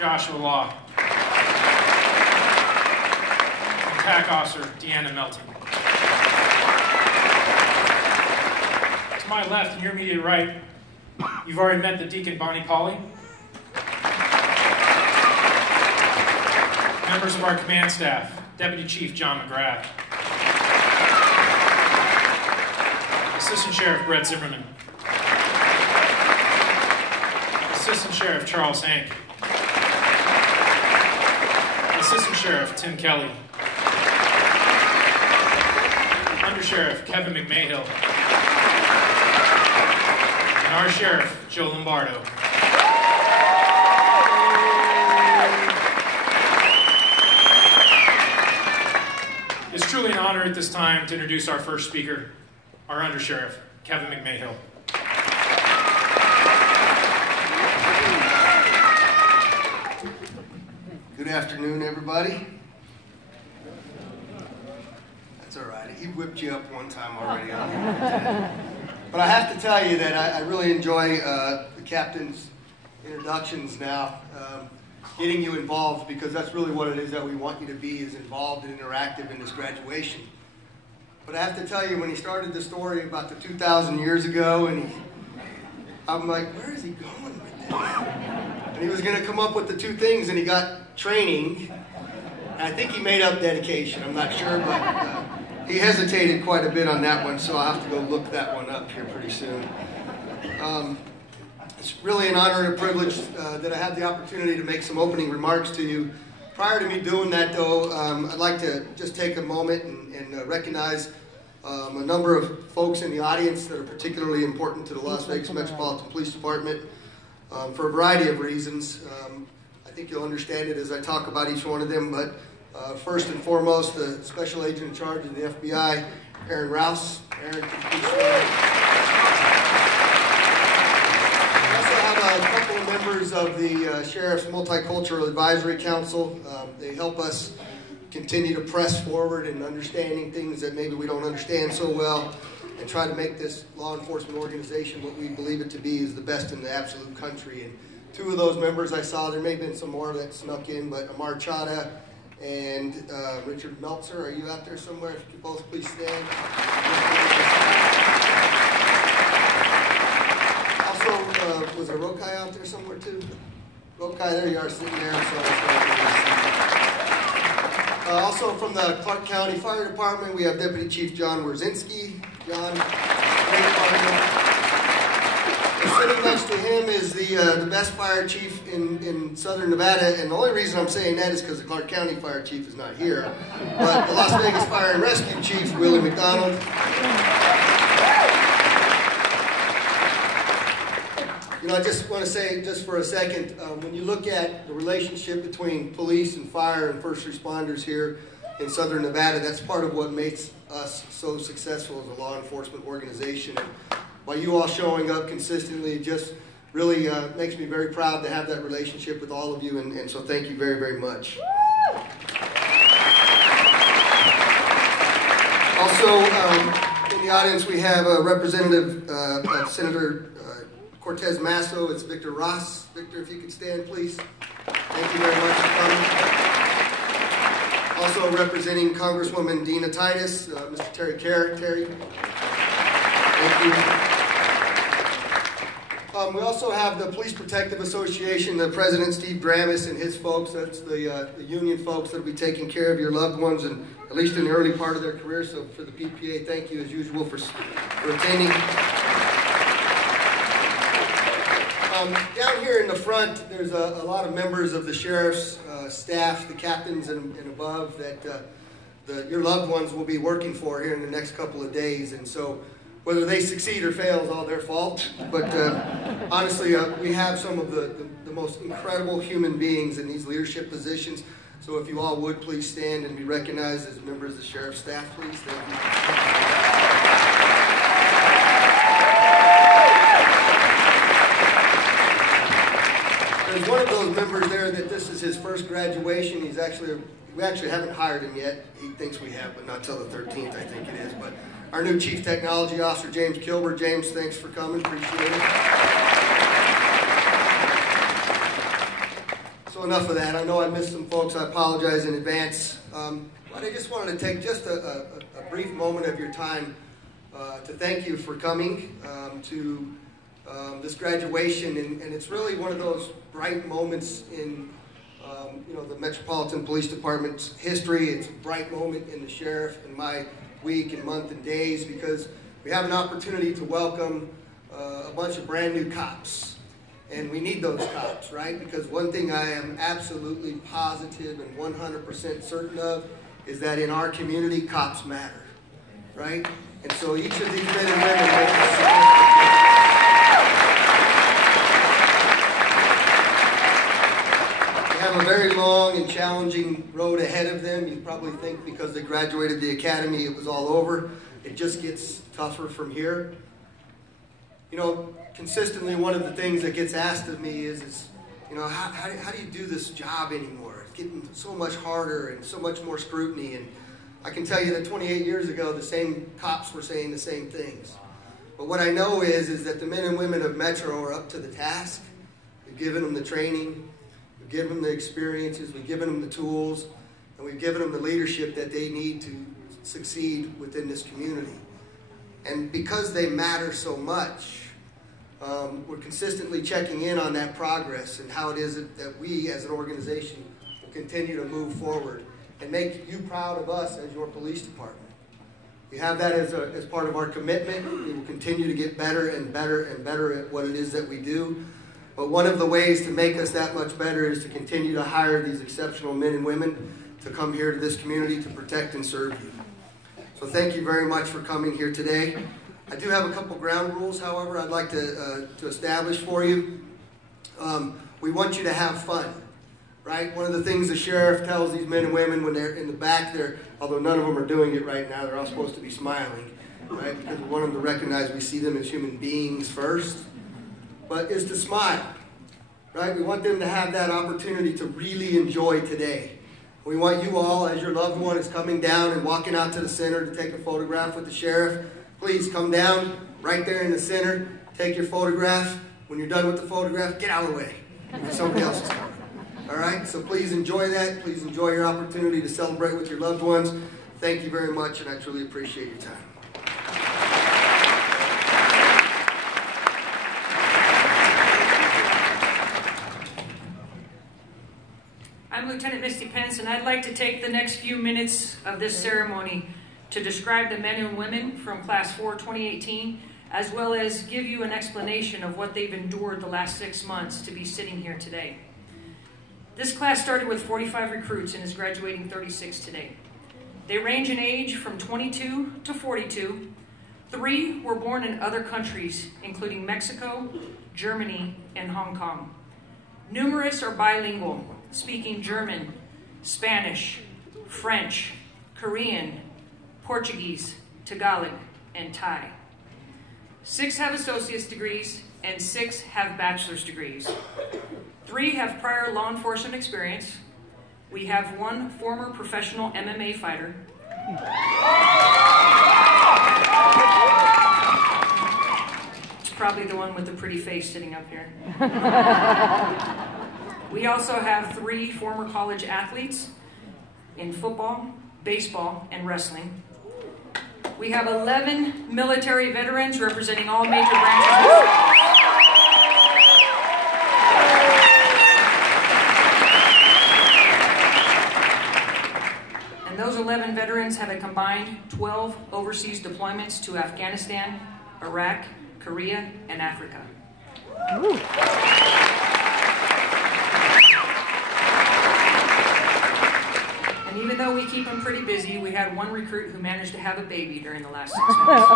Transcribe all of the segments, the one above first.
Joshua Law. Attack Officer Deanna Melton. To my left and your immediate right, you've already met the Deacon Bonnie Pauley. Members of our command staff, Deputy Chief John McGrath. Assistant Sheriff Brett Zimmerman. Assistant Sheriff Charles Hank. Assistant Sheriff Tim Kelly. Under Sheriff Kevin McMahill. And our Sheriff Joe Lombardo. It's truly an honor at this time to introduce our first speaker, our Under Sheriff Kevin McMahill. Good afternoon, everybody. That's all right. He whipped you up one time already. But I have to tell you that I really enjoy the captain's introductions now, getting you involved, because that's really what it is that we want you to be, is involved and interactive in this graduation. But I have to tell you, when he started the story about the 2,000 years ago, and I'm like, where is he going with this? And he was going to come up with the two things, and he got training. And I think he made up dedication. I'm not sure, but he hesitated quite a bit on that one, so I'll have to go look that one up here pretty soon. It's really an honor and a privilege that I have the opportunity to make some opening remarks to you. Prior to me doing that, though, I'd like to just take a moment and recognize a number of folks in the audience that are particularly important to the Las Vegas Metropolitan Police Department for a variety of reasons. I think you'll understand it as I talk about each one of them, but first and foremost, the Special Agent in charge of the FBI, Aaron Rouse. Aaron, please stand. We also have a couple of members of the Sheriff's Multicultural Advisory Council. They help us continue to press forward in understanding things that maybe we don't understand so well, and try to make this law enforcement organization what we believe it to be is the best in the absolute country. And two of those members I saw, there may have been some more that snuck in, but Amar Chadha and Richard Meltzer, are you out there somewhere? If you could both please stand. Also, was there Rokai out there somewhere too? Rokai, there you are sitting there. Also from the Clark County Fire Department, we have Deputy Chief John Wierzinski. John, great partner. Sitting next to him is the best fire chief in Southern Nevada, and the only reason I'm saying that is because the Clark County Fire Chief is not here, but the Las Vegas Fire and Rescue Chief, Willie McDonald. You know, I just want to say, just for a second, when you look at the relationship between police and fire and first responders here in Southern Nevada, that's part of what makes us so successful as a law enforcement organization. And by you all showing up consistently, it just really makes me very proud to have that relationship with all of you, and so thank you very, very much. Also, in the audience we have a representative, Senator Cortez Masso. It's Victor Ross. Victor, if you could stand, please. Thank you very much for coming. Also representing Congresswoman Dina Titus, Mr. Terry Carrick. Terry, thank you. We also have the Police Protective Association, the President Steve Dramis and his folks. That's the union folks that will be taking care of your loved ones, and at least in the early part of their career. So for the PPA, thank you as usual for attending. Down here in the front, there's a lot of members of the sheriff's staff, the captains and above, that your loved ones will be working for here in the next couple of days. And so whether they succeed or fail is all their fault. But honestly, we have some of the most incredible human beings in these leadership positions. So if you all would please stand and be recognized as members of the sheriff's staff, please. Thank you. There's one of those members there that this is his first graduation. We actually haven't hired him yet. He thinks we have, but not till the 13th, I think it is. But our new Chief Technology Officer, James Kilber. James, thanks for coming. Appreciate it. So So enough of that. I know I missed some folks. I apologize in advance. But I just wanted to take just a brief moment of your time to thank you for coming to this graduation. And it's really one of those bright moments in the Metropolitan Police Department's history. It's a bright moment in the sheriff and my week and month and days, because we have an opportunity to welcome a bunch of brand new cops. And we need those cops, right? Because one thing I am absolutely positive and 100% certain of is that in our community, cops matter, right? And so each of these men and women make a significant They have a very long and challenging road ahead of them. You probably think because they graduated the academy, it was all over. It just gets tougher from here. You know, consistently one of the things that gets asked of me is how do you do this job anymore? It's getting so much harder and so much more scrutiny. And I can tell you that 28 years ago, the same cops were saying the same things. But what I know is that the men and women of Metro are up to the task. We've given them the training. We've given them the experiences. We've given them the tools. And we've given them the leadership that they need to succeed within this community. And because they matter so much, we're consistently checking in on that progress and how it is that we as an organization will continue to move forward and make you proud of us as your police department. We have that as part of our commitment. We will continue to get better and better and better at what it is that we do. But one of the ways to make us that much better is to continue to hire these exceptional men and women to come here to this community to protect and serve you. So thank you very much for coming here today. I do have a couple ground rules, however, I'd like to establish for you. We want you to have fun, right? One of the things the sheriff tells these men and women when they're in the back there, although none of them are doing it right now, they're all supposed to be smiling, right? Because we want them to recognize we see them as human beings first, but is to smile, right? We want them to have that opportunity to really enjoy today. We want you all, as your loved one is coming down and walking out to the center to take a photograph with the sheriff, please come down right there in the center, take your photograph. When you're done with the photograph, get out of the way, because somebody else is coming. All right? So please enjoy that. Please enjoy your opportunity to celebrate with your loved ones. Thank you very much, and I truly appreciate your time. I'm Lieutenant Misty Pence, and I'd like to take the next few minutes of this ceremony to describe the men and women from Class 4 2018, as well as give you an explanation of what they've endured the last 6 months to be sitting here today. This class started with 45 recruits and is graduating 36 today. They range in age from 22 to 42. 3 were born in other countries, including Mexico, Germany, and Hong Kong. Numerous are bilingual, speaking German, Spanish, French, Korean, Portuguese, Tagalog, and Thai. 6 have associate's degrees, and 6 have bachelor's degrees. 3 have prior law enforcement experience. We have 1 former professional MMA fighter. It's probably the one with the pretty face sitting up here. We also have 3 former college athletes in football, baseball, and wrestling. We have 11 military veterans representing all major branches. And those 11 veterans have a combined 12 overseas deployments to Afghanistan, Iraq, Korea, and Africa. And even though we keep them pretty busy, we had 1 recruit who managed to have a baby during the last 6 months.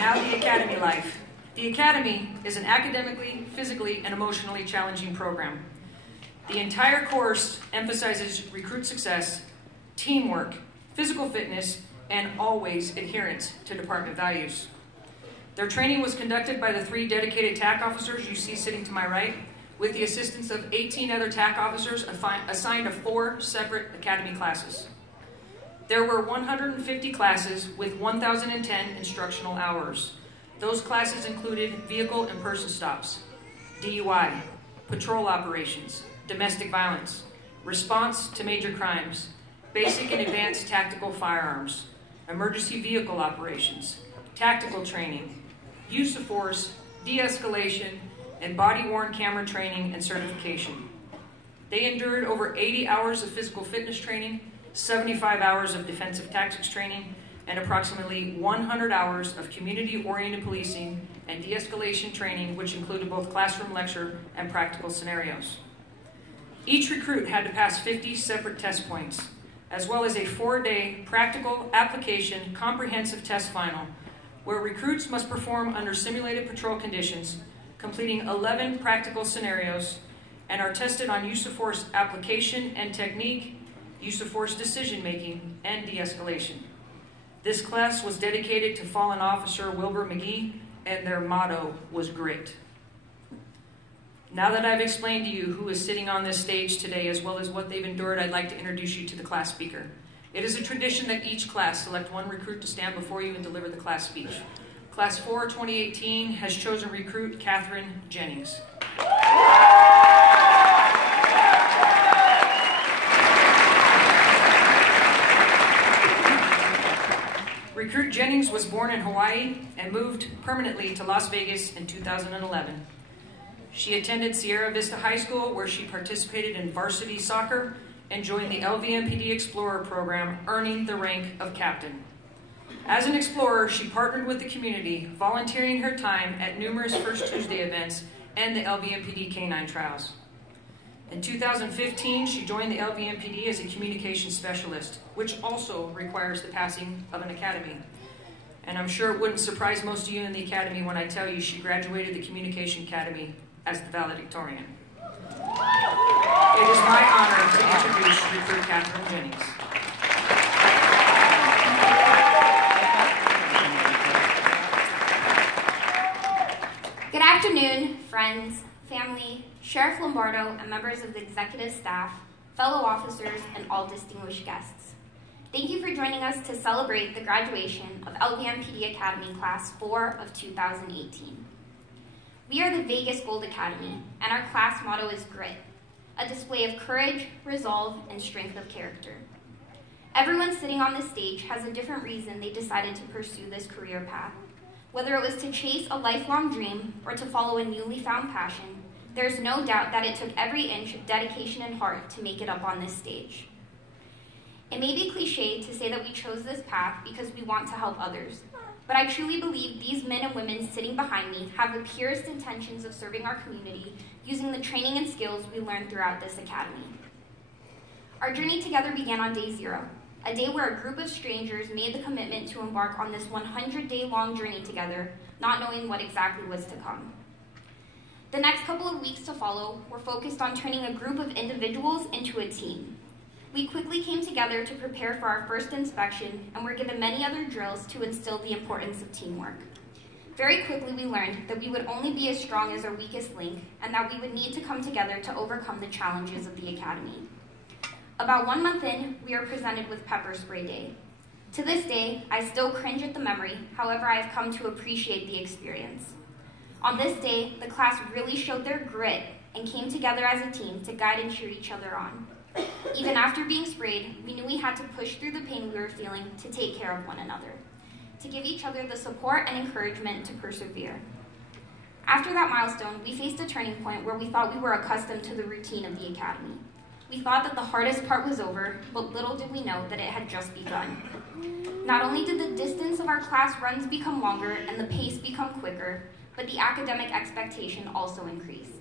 Now the academy life. The academy is an academically, physically, and emotionally challenging program. The entire course emphasizes recruit success, teamwork, physical fitness, and always adherence to department values. Their training was conducted by the 3 dedicated TAC officers you see sitting to my right, with the assistance of 18 other TAC officers assigned to 4 separate academy classes. There were 150 classes with 1,010 instructional hours. Those classes included vehicle and person stops, DUI, patrol operations, domestic violence, response to major crimes, basic and advanced tactical firearms, emergency vehicle operations, tactical training, use of force, de-escalation, and body-worn camera training and certification. They endured over 80 hours of physical fitness training, 75 hours of defensive tactics training, and approximately 100 hours of community-oriented policing and de-escalation training, which included both classroom lecture and practical scenarios. Each recruit had to pass 50 separate test points, as well as a 4-day practical application comprehensive test final, where recruits must perform under simulated patrol conditions, completing 11 practical scenarios, and are tested on use of force application and technique, use of force decision-making, and de-escalation. This class was dedicated to fallen officer Wilbur McGee, and their motto was grit. Now that I've explained to you who is sitting on this stage today, as well as what they've endured, I'd like to introduce you to the class speaker. It is a tradition that each class select one recruit to stand before you and deliver the class speech. Class 4 2018 has chosen recruit Catherine Jennings. Recruit Jennings was born in Hawaii and moved permanently to Las Vegas in 2011. She attended Sierra Vista High School, where she participated in varsity soccer and joined the LVMPD Explorer program, earning the rank of captain. As an explorer, she partnered with the community, volunteering her time at numerous First Tuesday events and the LVMPD Canine Trials. In 2015, she joined the LVMPD as a communications specialist, which also requires the passing of an academy. And I'm sure it wouldn't surprise most of you in the academy when I tell you she graduated the Communication Academy as the valedictorian. It is my honor to introduce recruit Catherine Jennings. Good afternoon, friends, family, Sheriff Lombardo, and members of the executive staff, fellow officers, and all distinguished guests. Thank you for joining us to celebrate the graduation of LVMPD Academy Class 4 of 2018. We are the Vegas Gold Academy, and our class motto is grit, a display of courage, resolve, and strength of character. Everyone sitting on this stage has a different reason they decided to pursue this career path. Whether it was to chase a lifelong dream or to follow a newly found passion, there's no doubt that it took every inch of dedication and heart to make it up on this stage. It may be cliche to say that we chose this path because we want to help others, but I truly believe these men and women sitting behind me have the purest intentions of serving our community using the training and skills we learned throughout this academy. Our journey together began on day 0, a day where a group of strangers made the commitment to embark on this 100-day-long journey together, not knowing what exactly was to come. The next couple of weeks to follow were focused on turning a group of individuals into a team. We quickly came together to prepare for our first inspection and were given many other drills to instill the importance of teamwork. Very quickly we learned that we would only be as strong as our weakest link and that we would need to come together to overcome the challenges of the academy. About 1 month in, we are presented with Pepper Spray Day. To this day, I still cringe at the memory, however I have come to appreciate the experience. On this day, the class really showed their grit and came together as a team to guide and cheer each other on. Even after being sprayed, we knew we had to push through the pain we were feeling to take care of one another, to give each other the support and encouragement to persevere. After that milestone, we faced a turning point where we thought we were accustomed to the routine of the academy. We thought that the hardest part was over, but little did we know that it had just begun. Not only did the distance of our class runs become longer and the pace become quicker, but the academic expectation also increased.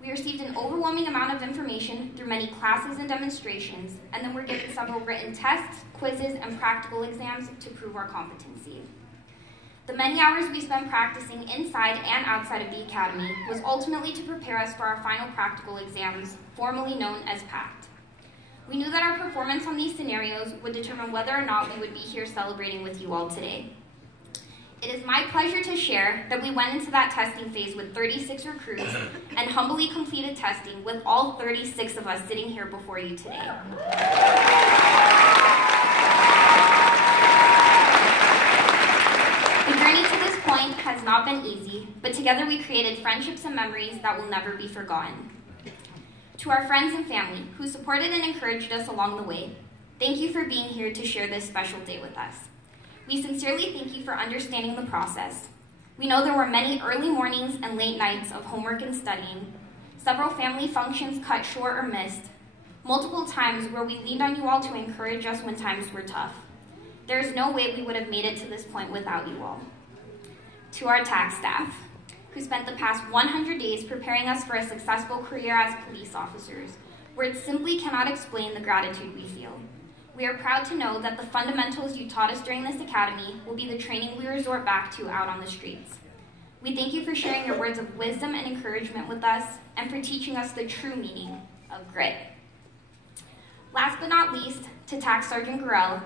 We received an overwhelming amount of information through many classes and demonstrations, and then were given several written tests, quizzes, and practical exams to prove our competency. The many hours we spent practicing inside and outside of the academy was ultimately to prepare us for our final practical exams, formerly known as PACT. We knew that our performance on these scenarios would determine whether or not we would be here celebrating with you all today. It is my pleasure to share that we went into that testing phase with 36 recruits and humbly completed testing with all 36 of us sitting here before you today. The journey to this point has not been easy, but together we created friendships and memories that will never be forgotten. To our friends and family who supported and encouraged us along the way, thank you for being here to share this special day with us. We sincerely thank you for understanding the process. We know there were many early mornings and late nights of homework and studying, several family functions cut short or missed, multiple times where we leaned on you all to encourage us when times were tough. There is no way we would have made it to this point without you all. To our TAC staff, who spent the past 100 days preparing us for a successful career as police officers, words simply cannot explain the gratitude we feel. We are proud to know that the fundamentals you taught us during this academy will be the training we resort back to out on the streets. We thank you for sharing your words of wisdom and encouragement with us and for teaching us the true meaning of grit. Last but not least, to TAC Sergeant Gurrell,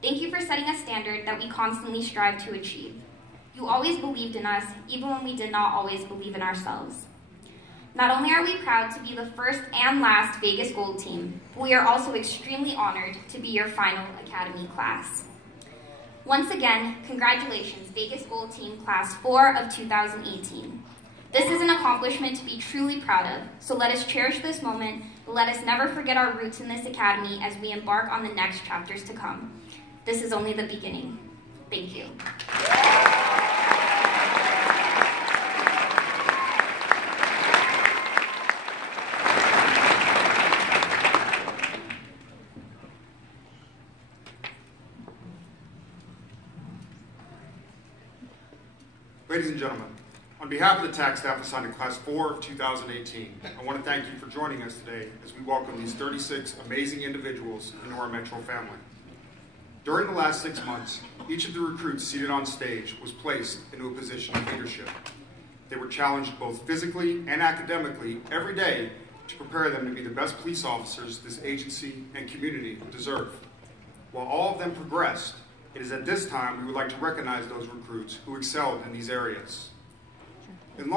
thank you for setting a standard that we constantly strive to achieve. You always believed in us, even when we did not always believe in ourselves. Not only are we proud to be the first and last Vegas Gold team, but we are also extremely honored to be your final Academy class. Once again, congratulations, Vegas Gold Team Class 4 of 2018. This is an accomplishment to be truly proud of, so let us cherish this moment, but let us never forget our roots in this academy as we embark on the next chapters to come. This is only the beginning. Thank you. Ladies and gentlemen, on behalf of the TAC staff assigned to Class 4 of 2018, I want to thank you for joining us today as we welcome these 36 amazing individuals into our Metro family. During the last 6 months, each of the recruits seated on stage was placed into a position of leadership. They were challenged both physically and academically every day to prepare them to be the best police officers this agency and community deserve. While all of them progressed, it is at this time we would like to recognize those recruits who excelled in these areas. In